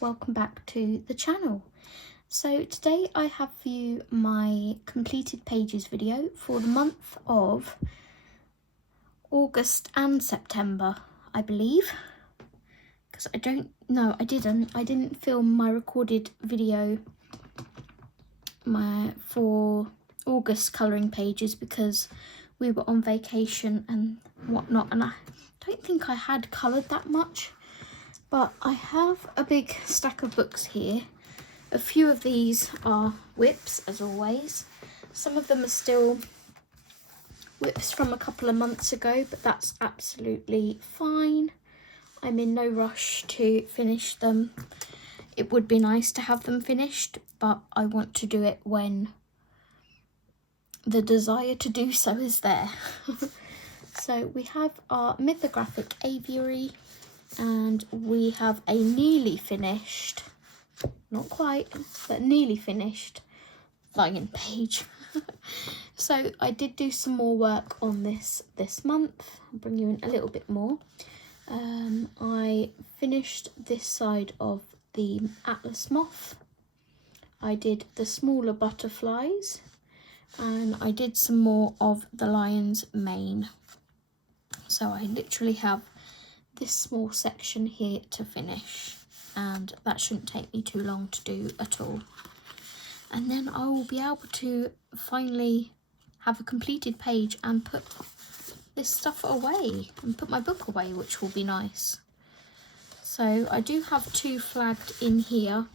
welcome back to the channel. So today I have for you my completed pages video for the month of August and September, I believe, because I didn't film my recorded video for August colouring pages because we were on vacation and whatnot, and I don't think I had coloured that much, but I have a big stack of books here. A few of these are whips, as always. Some of them are still whips from a couple of months ago, but that's absolutely fine. I'm in no rush to finish them. It would be nice to have them finished, but I want to do it when the desire to do so is there. So we have our mythographic aviary, and we have a nearly finished, not quite, but nearly finished lion page. So I did do some more work on this month. I'll bring you in a little bit more. I finished this side of the Atlas moth. I did the smaller butterflies, and I did some more of the lion's mane. So I literally have this small section here to finish, and that shouldn't take me too long to do at all. And then I will be able to finally have a completed page and put this stuff away and put my book away, which will be nice. So I do have two flagged in here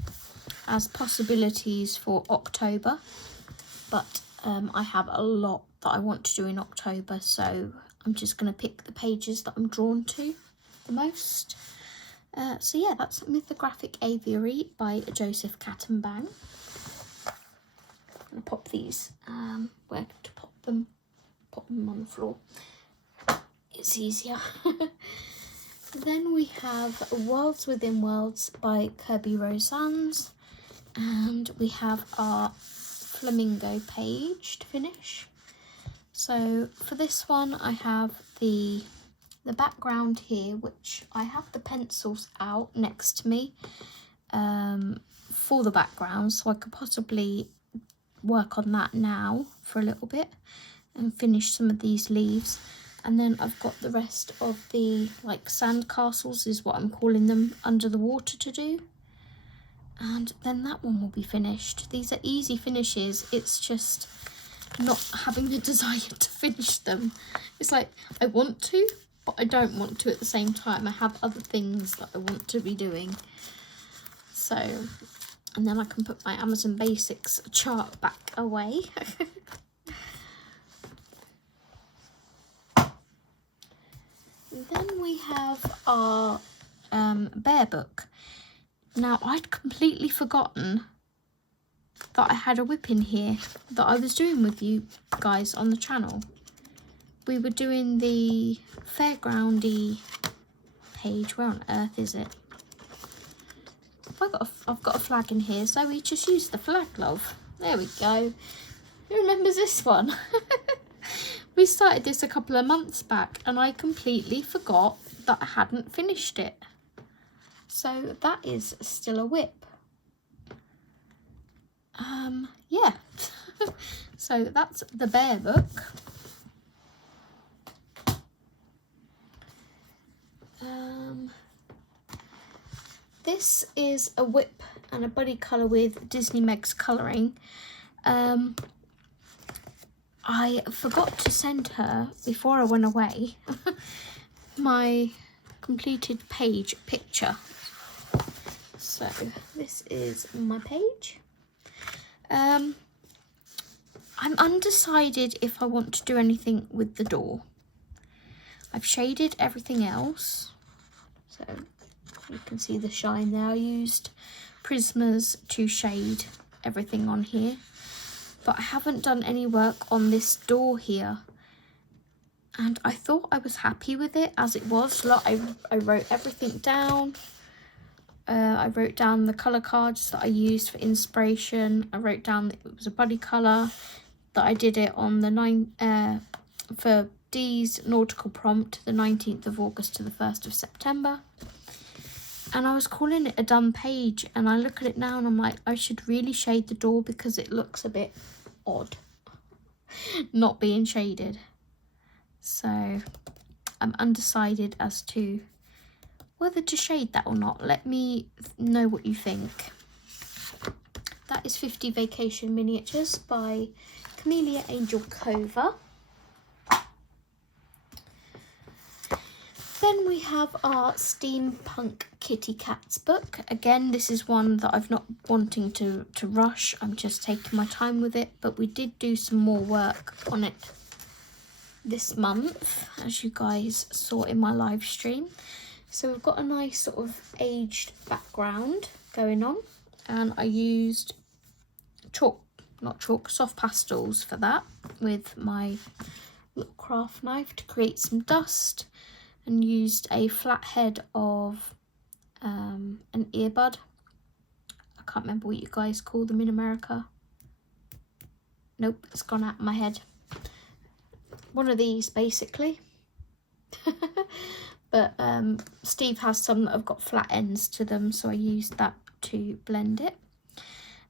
as possibilities for October, but I have a lot that I want to do in October, so I'm just going to pick the pages that I'm drawn to the most. So yeah, that's Mythographic Aviary by Joseph Cattenbang. I'm going to pop these, where to pop them on the floor. It's easier. Then we have Worlds Within Worlds by Kirby Rosannes, and we have our flamingo page to finish. So for this one I have the background here, which I have the pencils out next to me for the background, so I could possibly work on that now for a little bit and finish some of these leaves. And then I've got the rest of the sand castles, is what I'm calling them, under the water to do. And then that one will be finished. These are easy finishes, it's just not having the desire to finish them. It's like I want to, but I don't want to at the same time. I have other things that I want to be doing. So, and then I can put my Amazon Basics chart back away. Then we have our bear book. Now, I'd completely forgotten that I had a whip in here that I was doing with you guys on the channel. We were doing the fairgroundy page. Where on earth is it? I've got a flag in here, so we just use the flag, love. There we go. Who remembers this one? We started this a couple of months back and I completely forgot that I hadn't finished it. So that is still a whip. Yeah. So that's the bear book. This is a whip and a buddy colour with Disney Megs colouring. I forgot to send her, before I went away, my completed page picture. So this is my page. I'm undecided if I want to do anything with the door. I've shaded everything else, so you can see the shine there. I used Prismas to shade everything on here, but I haven't done any work on this door here, and I thought I was happy with it as it was. Like, I wrote everything down. I wrote down the colour cards that I used for inspiration. I wrote down that it was a buddy colour, that I did it on the for Dee's nautical prompt, the 19th of August to the 1st of September. And I was calling it a done page, and I look at it now and I'm like, I should really shade the door because it looks a bit odd not being shaded. So I'm undecided as to whether to shade that or not. Let me know what you think. That is 50 Vacation Miniatures by Camellia Angel Cova. Then we have our Steampunk Kitty Cats book. Again, this is one that I've not wanting to rush. I'm just taking my time with it, but we did do some more work on it this month, as you guys saw in my live stream. So we've got a nice sort of aged background going on, and I used soft pastels for that with my little craft knife to create some dust, and used a flat head of an earbud. I can't remember what you guys call them in America. Nope, it's gone out of my head. One of these basically. But Steve has some that have got flat ends to them, so I used that to blend it.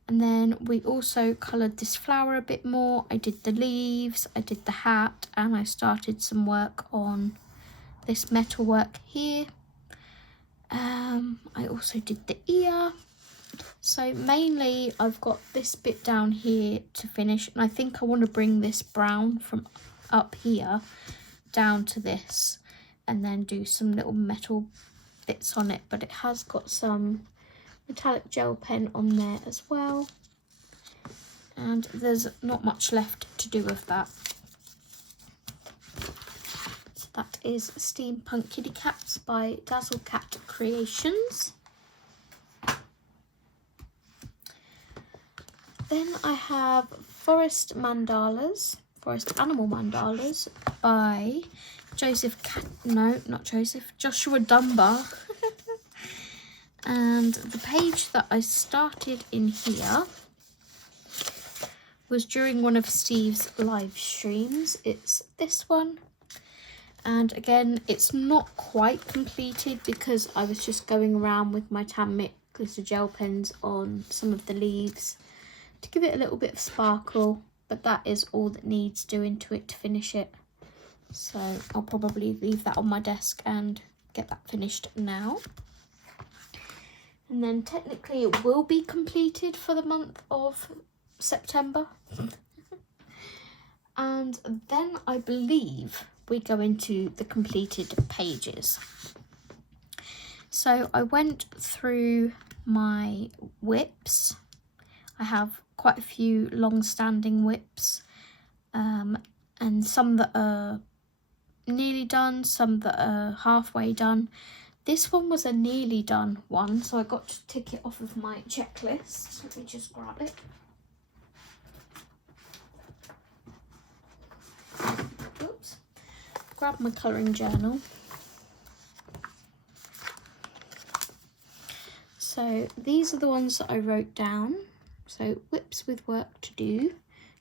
And then we also coloured this flower a bit more. I did the leaves, I did the hat, and I started some work on this metal work here. I also did the ear. So mainly I've got this bit down here to finish, and I think I want to bring this brown from up here down to this and then do some little metal bits on it, but it has got some metallic gel pen on there as well, and there's not much left to do with that. So that is Steampunk Kitty Cats by Dazzle Cat Creations. Then I have Forest Animal Mandalas by Joshua Dunbar. And the page that I started in here was during one of Steve's live streams. It's this one. And again, it's not quite completed because I was just going around with my Tammy glitter gel pens on some of the leaves to give it a little bit of sparkle, but that is all that needs doing to it to finish it. So I'll probably leave that on my desk and get that finished now. And then technically it will be completed for the month of September. And then I believe we go into the completed pages. So I went through my whips. I have quite a few long-standing whips, and some that are nearly done, some that are halfway done. This one was a nearly done one, so I got to tick it off of my checklist. Let me just grab it. Oops. Grab my colouring journal. So these are the ones that I wrote down. So whips with work to do.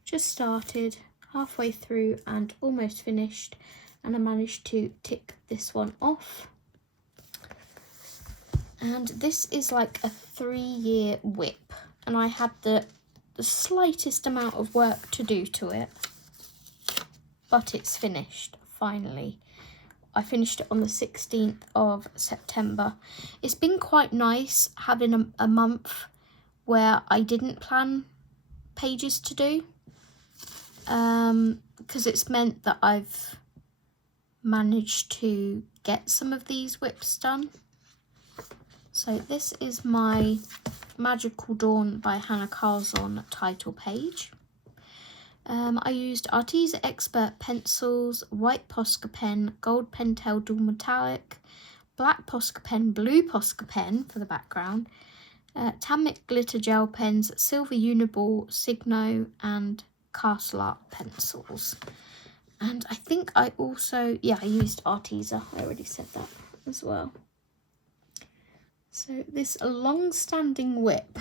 Just started, halfway through and almost finished, and I managed to tick this one off. And this is like a 3-year whip, and I had the slightest amount of work to do to it, but it's finished finally. I finished it on the 16th of September. It's been quite nice having a month where I didn't plan pages to do, because it's meant that I've managed to get some of these whips done. So this is my Magical Dawn by Hannah Carzon title page. I used Arteza Expert pencils, white Posca pen, gold Pentel dual metallic, black Posca pen, blue Posca pen for the background, Tammy glitter gel pens, silver Uniball, Signo, and Castle Art pencils. And I think I also, I used Arteza. I already said that as well. So this long-standing whip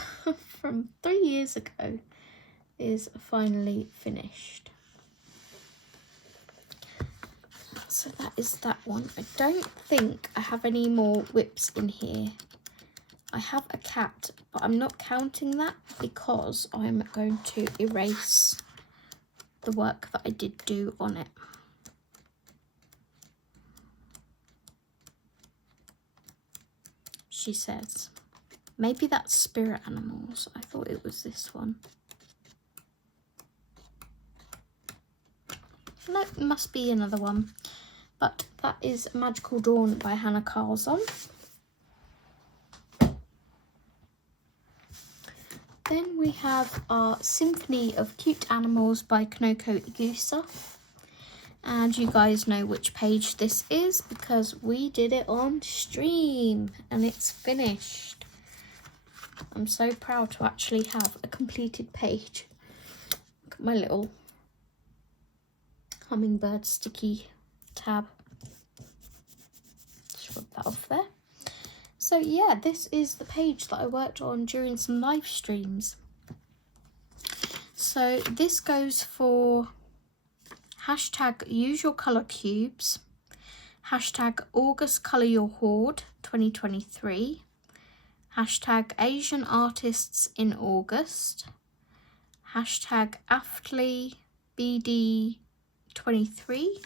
from 3 years ago is finally finished. So that is that one. I don't think I have any more whips in here I have a cat, but I'm not counting that because I'm going to erase the work that I did do on it. She says, maybe that's spirit animals. I thought it was this one. No, it must be another one. But that is Magical Dawn by Hannah Carlson. Then we have our Symphony of Cute Animals by Kanoko Igusa. And you guys know which page this is because we did it on stream and it's finished. I'm so proud to actually have a completed page. Look at my little hummingbird sticky tab. Just rub that off there. So yeah, this is the page that I worked on during some live streams. So this goes for hashtag use your colour cubes, hashtag August Colour Your Hoard 2023, hashtag Asian Artists in August, hashtag Aftly BD 23,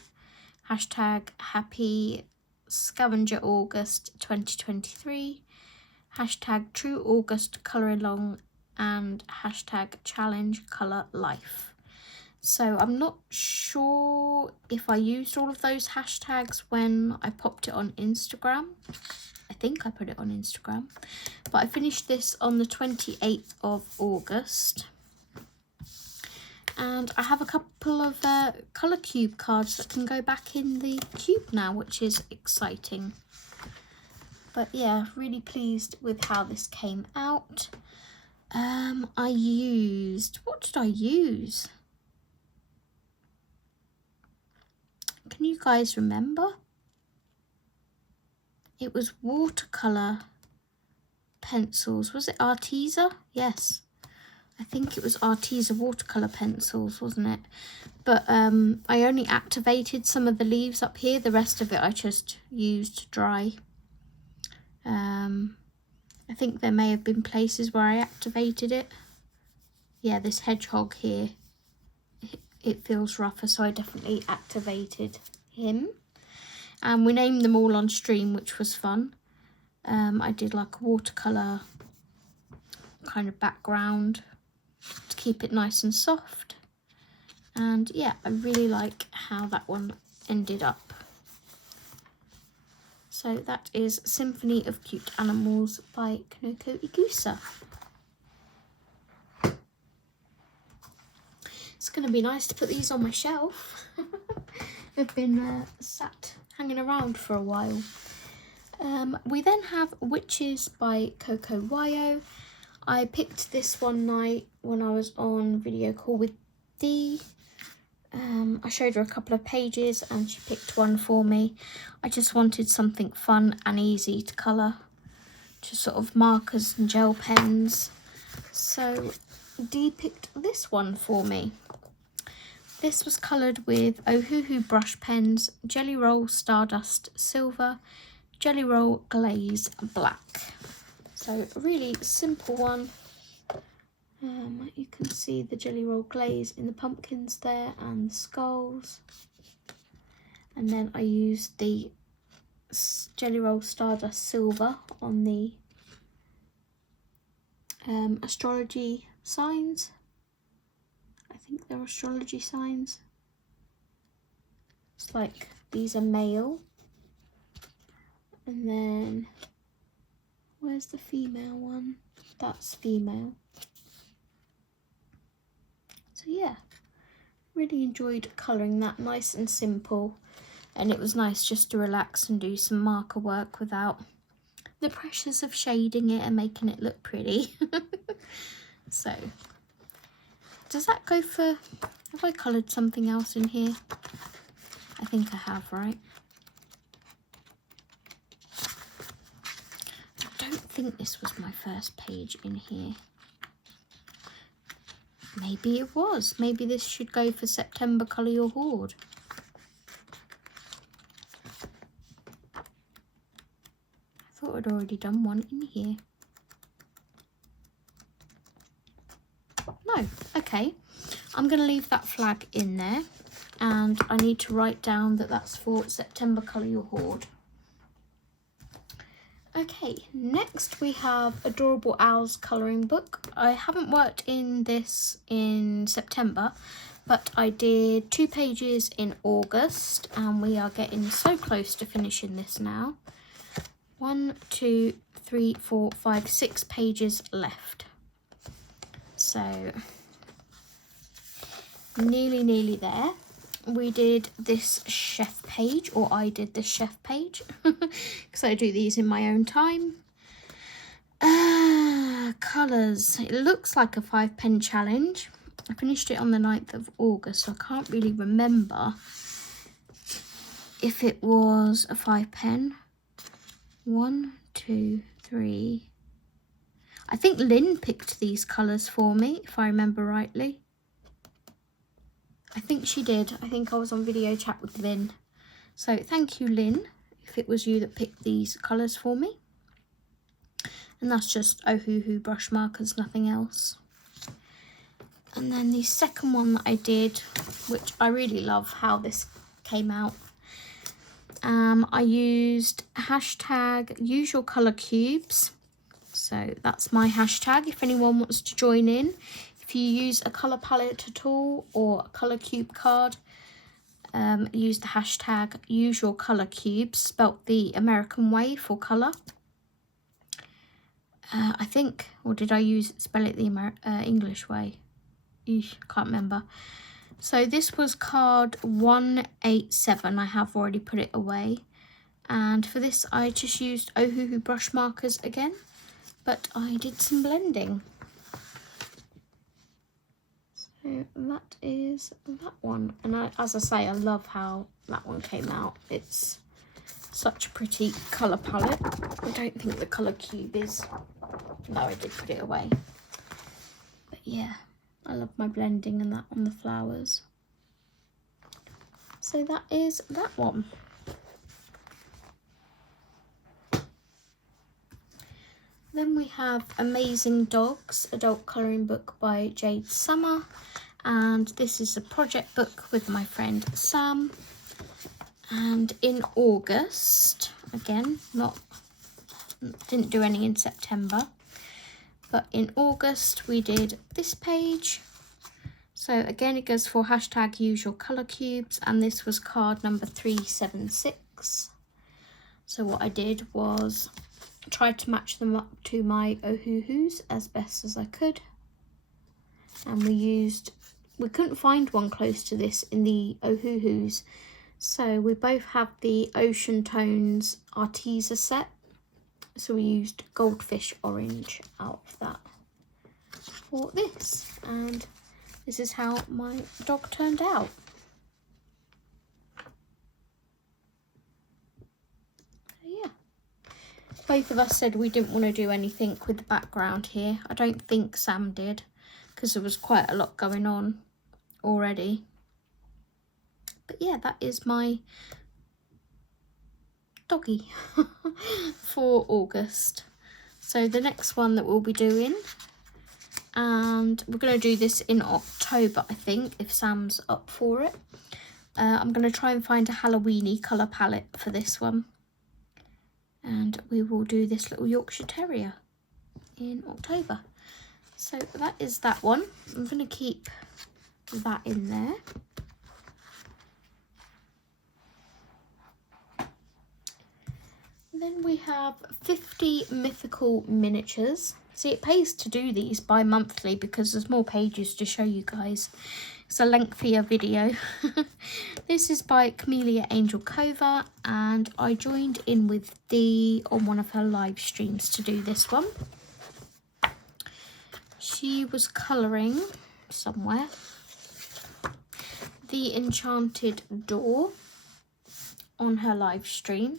hashtag Happy Scavenger August 2023, hashtag True August Colour Along, and hashtag Challenge Colour Life. So I'm not sure if I used all of those hashtags when I popped it on Instagram. I think I put it on Instagram. But I finished this on the 28th of August. And I have a couple of colour cube cards that can go back in the cube now, which is exciting. But yeah, really pleased with how this came out. What did I use? Can you guys remember? It was watercolour pencils. Was it Arteza? Yes. I think it was Arteza watercolour pencils, wasn't it? But I only activated some of the leaves up here. The rest of it I just used dry. I think there may have been places where I activated it. Yeah, this hedgehog here. It feels rougher, so I definitely activated him. And we named them all on stream, which was fun. I did like a watercolour kind of background to keep it nice and soft. And yeah, I really like how that one ended up. So that is Symphony of Cute Animals by Kanoko Igusa. It's going to be nice to put these on my shelf. They've been sat hanging around for a while. We then have Witches by Coco Wayo. I picked this one night when I was on video call with Dee. I showed her a couple of pages and she picked one for me. I just wanted something fun and easy to colour. Just sort of markers and gel pens. So Dee picked this one for me. This was coloured with Ohuhu brush pens, Jelly Roll Stardust Silver, Jelly Roll Glaze Black. So a really simple one. You can see the Jelly Roll glaze in the pumpkins there and the skulls. And then I used the Jelly Roll Stardust Silver on the astrology signs. I think they're astrology signs. It's like these are male. And then where's the female one? That's female. So yeah, really enjoyed colouring that, nice and simple. And it was nice just to relax and do some marker work without the pressures of shading it and making it look pretty. So, does that go for, have I coloured something else in here? I think I have, right? I don't think this was my first page in here. Maybe it was. Maybe this should go for September Colour Your Hoard. I thought I'd already done one in here. No, okay. I'm going to leave that flag in there, and I need to write down that that's for September Colour Your Hoard. Okay, next we have Adorable Owls colouring book. I haven't worked in this in September, but I did 2 pages in August, and we are getting so close to finishing this now. 1, 2, 3, 4, 5, 6 pages left. So nearly there. We did this chef page, or I did this chef page, because I do these in my own time. Colours. It looks like a 5-pen challenge. I finished it on the 9th of August, so I can't really remember if it was a 5-pen. 1, 2, 3. I think Lynn picked these colours for me, if I remember rightly. I think she did. I think I was on video chat with Lynn. So thank you, Lynn, if it was you that picked these colours for me. And that's just Ohuhu brush markers, nothing else. And then the second one that I did, which I really love how this came out. I used hashtag usual colour cubes. So that's my hashtag if anyone wants to join in. If you use a colour palette at all or a colour cube card, use the hashtag usual colour cubes, spelt the American way for colour. I think, or did I spell it the English way? Eesh, can't remember. So this was card 187. I have already put it away. And for this I just used Ohuhu brush markers again, but I did some blending. So that is that one. And as I say, I love how that one came out. It's such a pretty colour palette. I don't think the colour cube is. No, I did put it away. But yeah, I love my blending and that on the flowers. So that is that one. Then we have Amazing Dogs, adult colouring book by Jade Summer. And this is a project book with my friend Sam. And in August, again, didn't do any in September, but in August we did this page. So again, it goes for hashtag usual colour cubes, and this was card number 376. So what I did was tried to match them up to my Ohuhus as best as I could. And we couldn't find one close to this in the Ohuhus. So we both have the Ocean Tones Arteza set. So we used Goldfish Orange out of that for this. And this is how my dog turned out. Yeah. Both of us said we didn't want to do anything with the background here. I don't think Sam did, because there was quite a lot going on already. But yeah, that is my doggy for August. So the next one that we'll be doing, and we're going to do this in October, I think, if Sam's up for it. I'm going to try and find a Halloweeny colour palette for this one. And we will do this little Yorkshire Terrier in October. So that is that one. I'm going to keep that in there. Then we have 50 Mythical Miniatures. See, it pays to do these bi-monthly because there's more pages to show you guys. It's a lengthier video. This is by Camellia Angel Cova, and I joined in with Dee on one of her live streams to do this one. She was colouring somewhere the Enchanted Door on her live stream.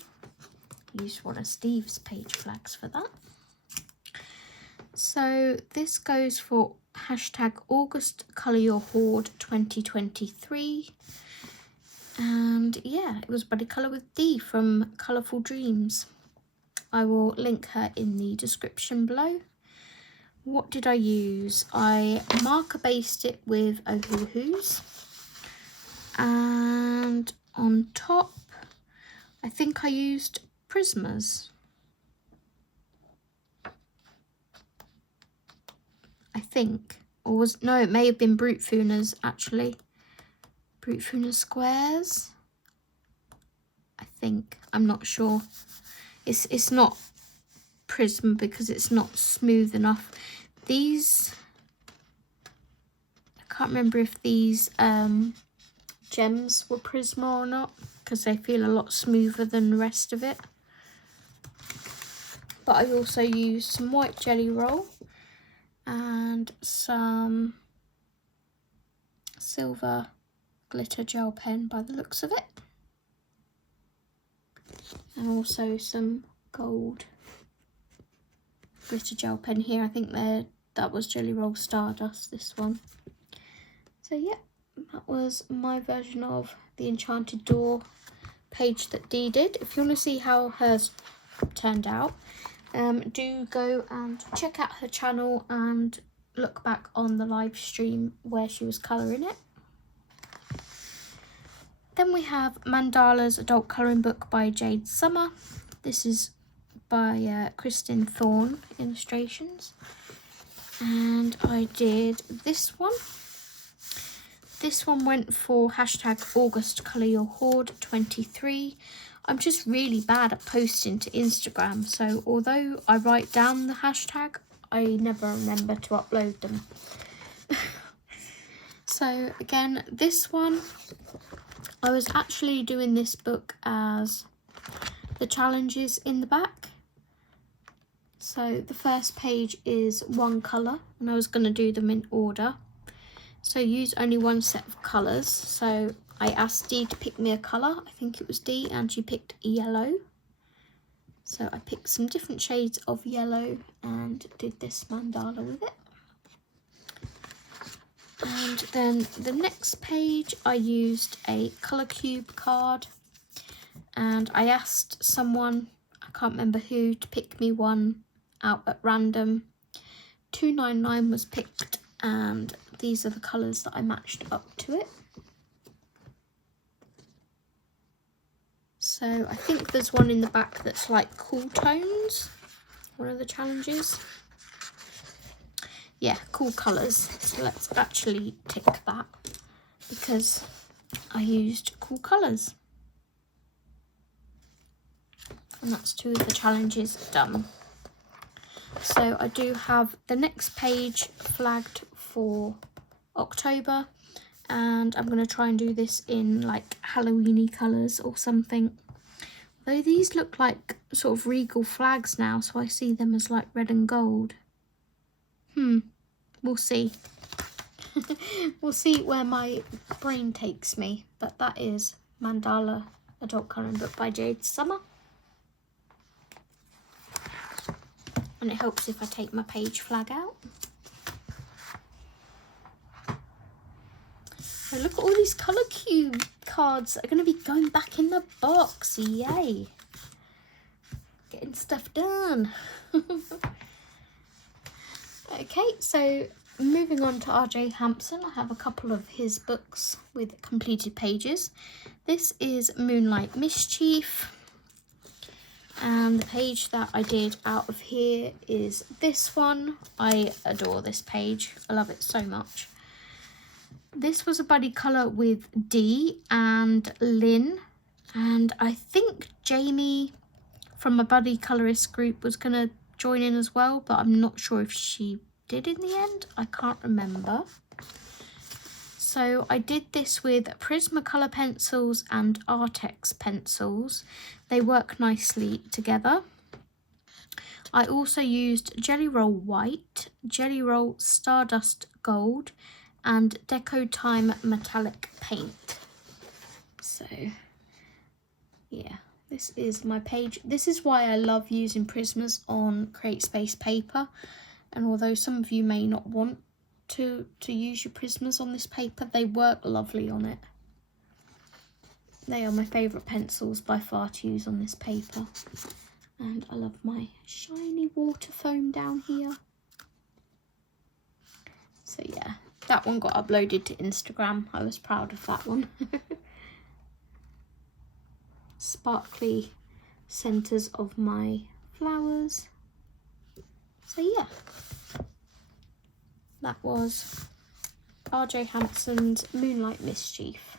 Used one of Steve's page flags for that. So this goes for hashtag August Colour Your Hoard 2023. And yeah, it was Buddy Colour with Dee from Colourful Dreams. I will link her in the description below. what did I use? I marker based it with Ohuhu's, and on top I think I used Prismas. I think, or was, no, it may have been Brute Funas actually. Brute Funa squares, I think. I'm not sure. It's not Prism because it's not smooth enough. These, I can't remember if these gems were Prisma or not, because they feel a lot smoother than the rest of it. But I also used some white jelly roll and some silver glitter gel pen by the looks of it, and also some gold glitter gel pen here. I think that was Jelly Roll Stardust, this one. So yeah, that was my version of the Enchanted Door page that Dee did. If you want to see how hers turned out, do go and check out her channel and look back on the live stream where she was colouring it. Then we have Mandala's Adult Colouring Book by Jade Summer. This is by Kristen Thorne Illustrations. And I did this one. This one went for hashtag August Colour Your Hoard 23. I'm just really bad at posting to Instagram, so although I write down the hashtag, I never remember to upload them. So again, this one, I was actually doing this book as the challenges in the back. So the first page is one colour, and I was going to do them in order. So use only one set of colours. So I asked Dee to pick me a colour. I think it was Dee, and she picked yellow. So I picked some different shades of yellow and did this mandala with it. And then the next page I used a colour cube card, and I asked someone, I can't remember who, to pick me one out at random. 299 was picked, and these are the colours that I matched up to it. So I think there's one in the back that's like cool tones, one of the challenges. Yeah, cool colours. So let's actually tick that because I used cool colours. And that's two of the challenges done. So I do have the next page flagged for October, and I'm going to try and do this in like Halloween-y colours or something. Though these look like sort of regal flags now, so I see them as like red and gold. We'll see. We'll see where my brain takes me. But that is Mandala Adult Colouring Book by Jade Summer. And it helps if I take my page flag out. So look at all these colour cube cards that are going to be going back in the box. Yay. Getting stuff done. Okay, so moving on to R.J. Hampson, I have a couple of his books with completed pages. This is Moonlight Mischief, and the page that I did out of here is this one. I adore this page, I love it so much. This was a buddy colour with Dee and Lynn, and I think Jamie from a buddy colourist group was going to join in as well, but I'm not sure if she did in the end. I can't remember. So I did this with Prismacolor pencils and Artex pencils. They work nicely together. I also used Jelly Roll White, Jelly Roll Stardust Gold, and Deco Time Metallic Paint. So yeah, this is my page. This is why I love using Prismas on Create Space paper. And although some of you may not want to use your Prismas on this paper, they work lovely on it. They are my favourite pencils by far to use on this paper. And I love my shiny water foam down here. So yeah, that one got uploaded to Instagram. I was proud of that one. Sparkly centres of my flowers. So yeah, that was RJ Hampson's Moonlight Mischief.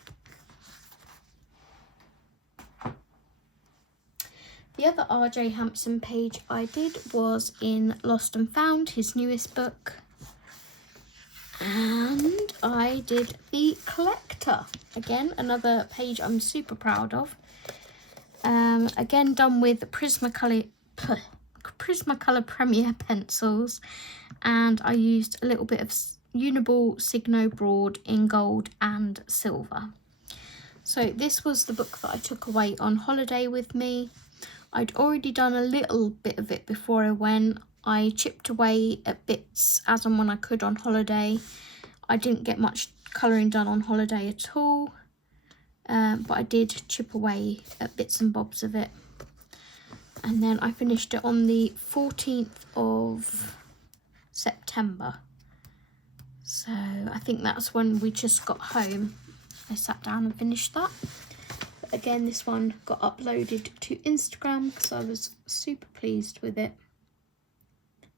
The other RJ Hampson page I did was in Lost and Found, his newest book. And I did The Collector. Again, another page I'm super proud of. Again, done with Prismacolor Premier pencils. And I used a little bit of Uniball Signo Broad in gold and silver. So this was the book that I took away on holiday with me. I'd already done a little bit of it before I went. I chipped away at bits as and when I could on holiday. I didn't get much colouring done on holiday at all, but I did chip away at bits and bobs of it. And then I finished it on the 14th of September. So I think that's when we just got home. I sat down and finished that. But again, this one got uploaded to Instagram because I was super pleased with it.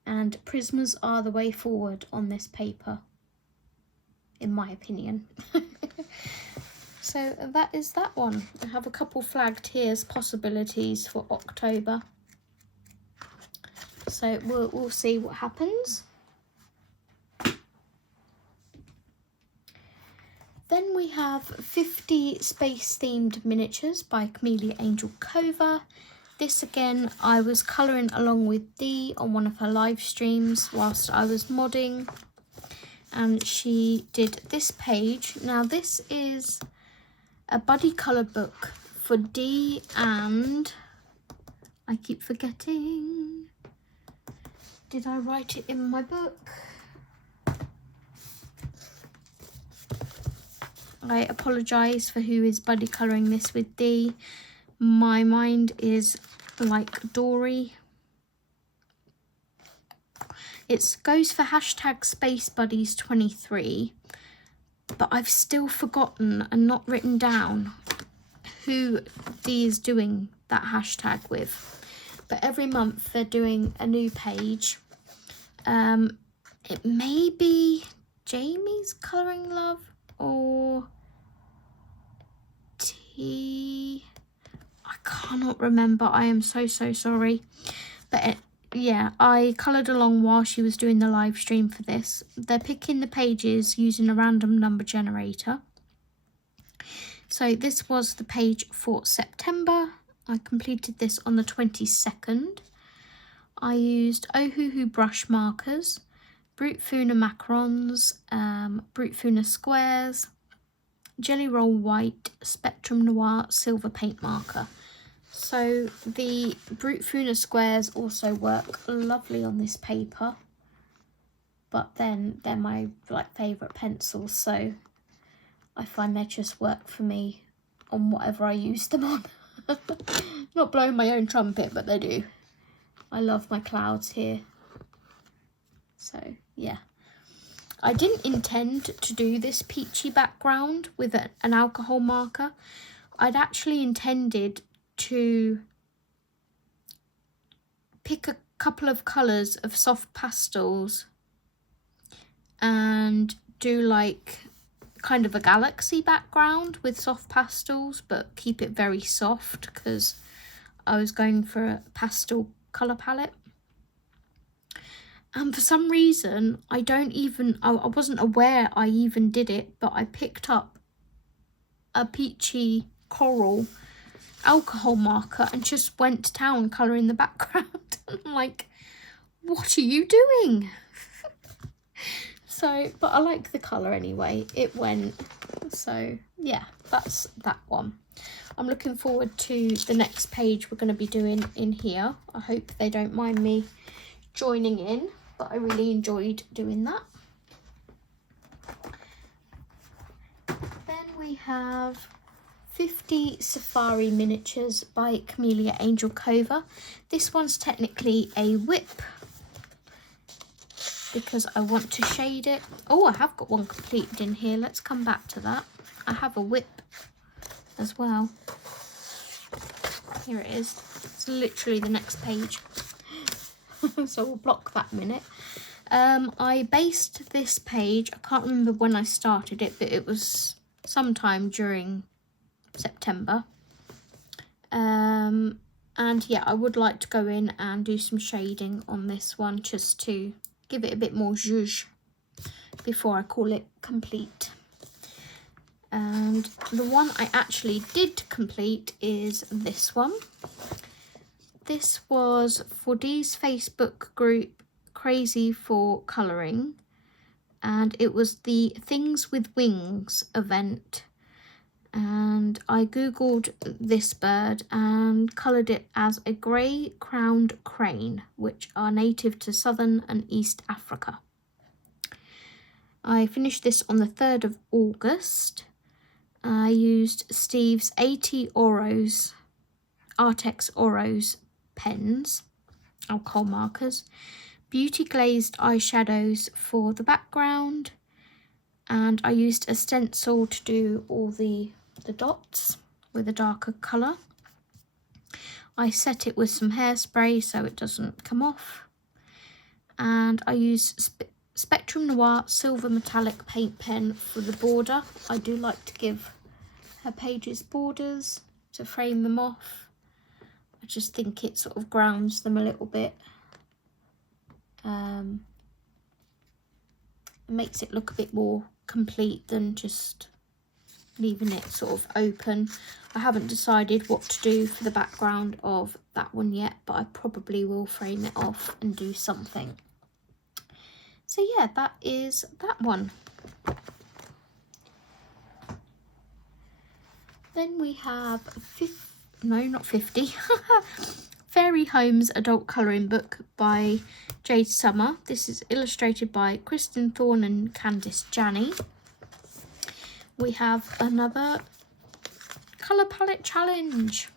And prismas are the way forward on this paper, in my opinion. So that is that one. I have a couple flagged here as possibilities for October. So we'll see what happens. Then we have 50 space-themed miniatures by Camellia Angel Cova. This again, I was colouring along with Dee on one of her live streams whilst I was modding. And she did this page. Now this is a buddy colour book for Dee and... I keep forgetting. Did I write it in my book? I apologise for who is buddy colouring this with Dee. My mind is like Dory. It goes for hashtag Space Buddies 23, but I've still forgotten and not written down who Dee is doing that hashtag with. But every month they're doing a new page. It may be Jamie's Colouring Love or T. I cannot remember. I am so sorry. But yeah, I coloured along while she was doing the live stream for this. They're picking the pages using a random number generator. So this was the page for September. I completed this on the 22nd. I used Ohuhu brush markers, Brute Funa macarons, Brute Funa squares, Jelly Roll White, Spectrum Noir silver paint marker. So the Brute Funa squares also work lovely on this paper, but then they're my favourite pencils, so I find they just work for me on whatever I use them on. Not blowing my own trumpet, but they do. I love my clouds here. So yeah, I didn't intend to do this peachy background with an alcohol marker. I'd actually intended to pick a couple of colours of soft pastels and do like kind of a galaxy background with soft pastels, but keep it very soft because I was going for a pastel colour palette. And for some reason, I wasn't aware I even did it, but I picked up a peachy coral alcohol marker and just went to town colouring the background. I'm like, what are you doing? So, but I like the colour anyway. It went. So yeah, that's that one. I'm looking forward to the next page we're going to be doing in here. I hope they don't mind me joining in, but I really enjoyed doing that. Then we have 50 Safari Miniatures by Camellia Angel Cova. This one's technically a whip. because I want to shade it. Oh, I have got one completed in here. Let's come back to that. I have a whip as well. Here it is. It's literally the next page. So we'll block that minute. I based this page. I can't remember when I started it, but it was sometime during September. And yeah, I would like to go in and do some shading on this one just to give it a bit more zhuzh before I call it complete. And the one I actually did complete is this one. This was for Dee's Facebook group, Crazy for Colouring, and it was the Things with Wings event. And I googled this bird and coloured it as a grey crowned crane, which are native to southern and East Africa. I finished this on the 3rd of August. I used Steve's 80 Oros, Artex Oros pens, alcohol markers, beauty glazed eyeshadows for the background, and I used a stencil to do all the dots with a darker colour. I set it with some hairspray so it doesn't come off, and I used Spectrum Noir Silver Metallic paint pen for the border. I do like to give her pages borders to frame them off. I just think it sort of grounds them a little bit. It makes it look a bit more complete than just leaving it sort of open. I haven't decided what to do for the background of that one yet, but I probably will frame it off and do something. So yeah, that is that one. Then we have not 50 Fairy Homes adult colouring book by Jade Summer. This is illustrated by Kristen Thorne and Candice Janney. We have another colour palette challenge.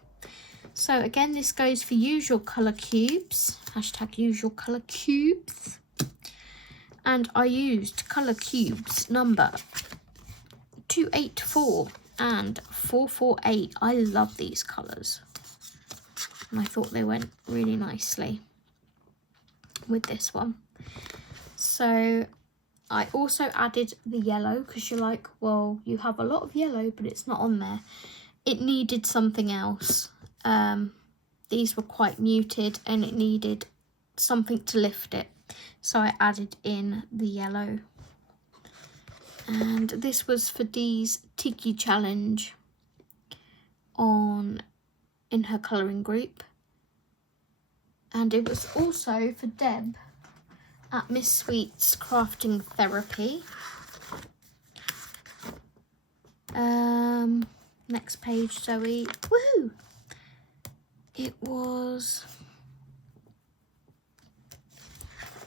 So again, this goes for usual colour cubes, hashtag usual colour cubes. And I used colour cubes number 284 and 448. I love these colours, and I thought they went really nicely with this one. So I also added the yellow, because you're like, well, you have a lot of yellow but it's not on there. It needed something else. These were quite muted and it needed something to lift it, so I added in the yellow. And this was for Dee's Tiki Challenge in her colouring group, and it was also for Deb at Miss Sweet's Crafting Therapy. Next page, Zoe. Woohoo! It was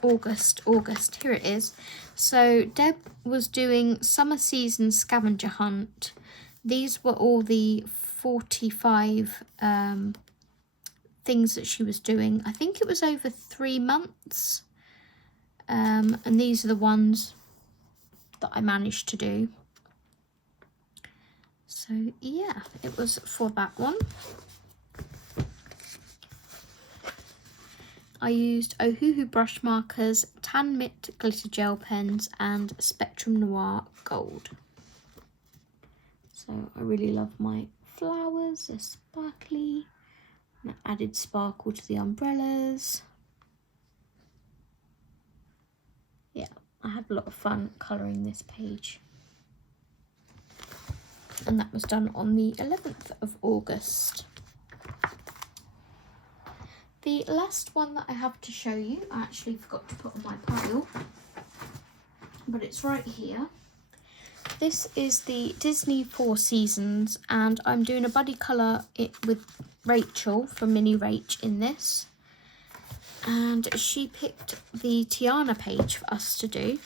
August. Here it is. So Deb was doing Summer Season Scavenger Hunt. These were all the 45 things that she was doing. I think it was over 3 months. And these are the ones that I managed to do. So yeah, it was for that one. I used Ohuhu brush markers, Tan Mitt glitter gel pens, and Spectrum Noir gold. So I really love my flowers, they're sparkly. And I added sparkle to the umbrellas. Yeah, I had a lot of fun colouring this page. And that was done on the 11th of August. The last one that I have to show you, I actually forgot to put on my pile, but it's right here. This is the Disney Four Seasons, and I'm doing a buddy colour with Rachel from Mini Rach in this. And she picked the Tiana page for us to do.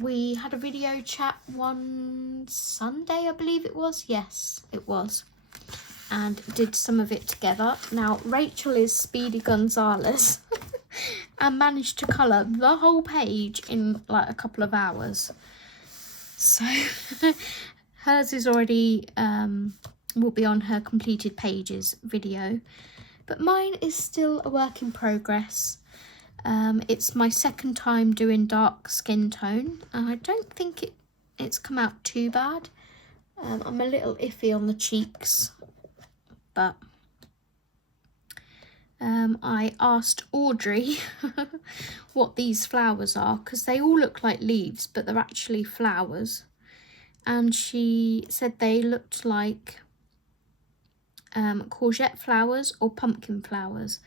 We had a video chat one Sunday, I believe it was. Yes, it was. And did some of it together. Now, Rachel is Speedy Gonzalez. and managed to colour the whole page in like a couple of hours. So hers is already will be on her completed pages video, but mine is still a work in progress. It's my second time doing dark skin tone, and I don't think it's come out too bad. I'm a little iffy on the cheeks, but I asked Audrey what these flowers are, because they all look like leaves, but they're actually flowers. And she said they looked like courgette flowers or pumpkin flowers.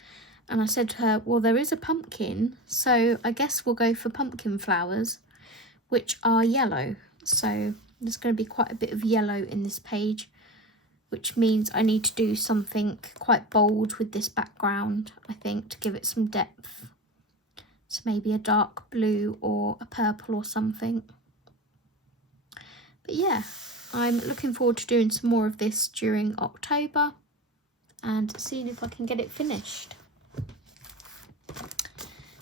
And I said to her, well, there is a pumpkin, so I guess we'll go for pumpkin flowers, which are yellow. So there's going to be quite a bit of yellow in this page, which means I need to do something quite bold with this background, I think, to give it some depth. So maybe a dark blue or a purple or something. But yeah, I'm looking forward to doing some more of this during October and seeing if I can get it finished.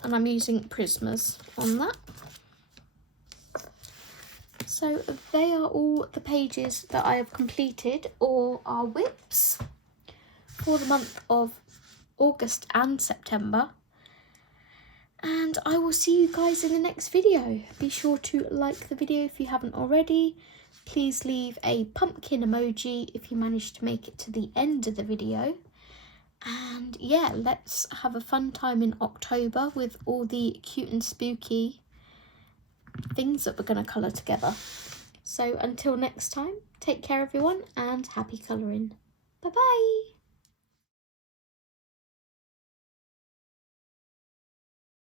And I'm using Prismas on that. So they are all the pages that I have completed, or are whips, for the month of August and September. And I will see you guys in the next video. Be sure to like the video if you haven't already. Please leave a pumpkin emoji if you managed to make it to the end of the video. And yeah, let's have a fun time in October with all the cute and spooky things that we're going to colour together. So until next time, take care everyone, and happy colouring. Bye bye.